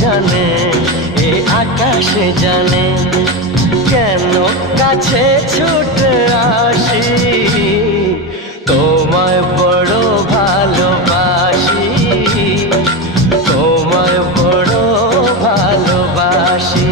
জানে, এ আকাশে জানে কেন কাছে ছুটে আসি, তোমায় বড় ভালোবাসি, তোমায় বড় ভালোবাসি।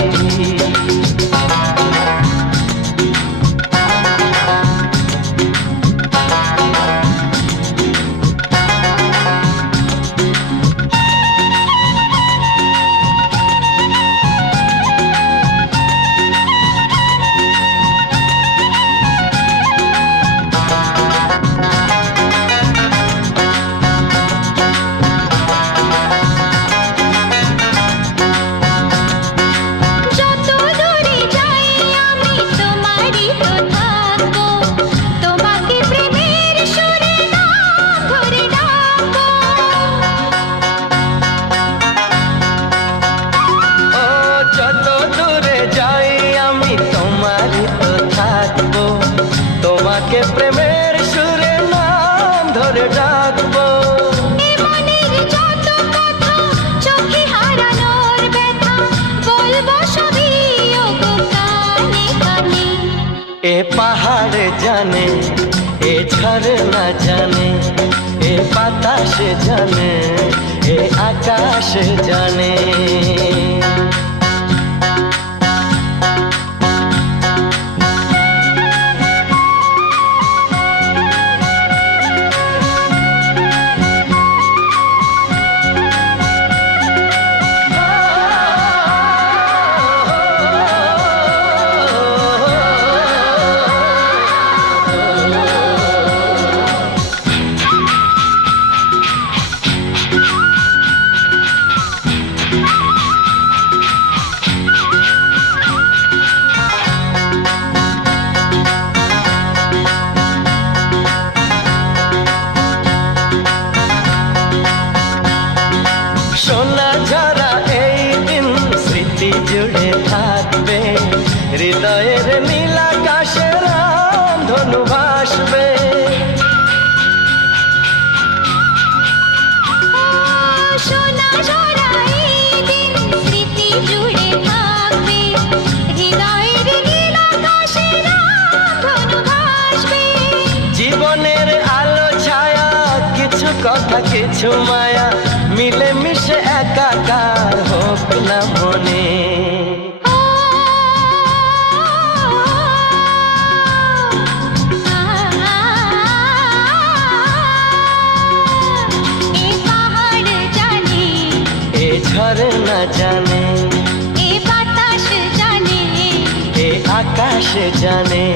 তোমাকে প্রেমের সুরে নাম ধরে ডাকবো, মনের যত কথা চোখে হারানোর ব্যথা বলবো সবই ওগো কানে কানে। এ পাহাড় জানে, এ ঝরনা জানে, এ বাতাস জানে, এ আকাশ জানে। সোনা ঝরা এই দিন স্মৃতি জুড়ে থাকবে, হৃদয়ের নীল আকাশে রামধনু ভাসবে। সোনা ঝরা এই দিন স্মৃতি জুড়ে থাকবে, হৃদয়ের নীল আকাশে রামধনু ভাসবে। জীবনের আলো ছায়া কিছু কথা কিছু মায়া মিলে মিশে একাকার হোক না মনে। এ পাহাড় জানে, এ ঝরনা জানে, এ বাতাস জানে, এ আকাশ জানে।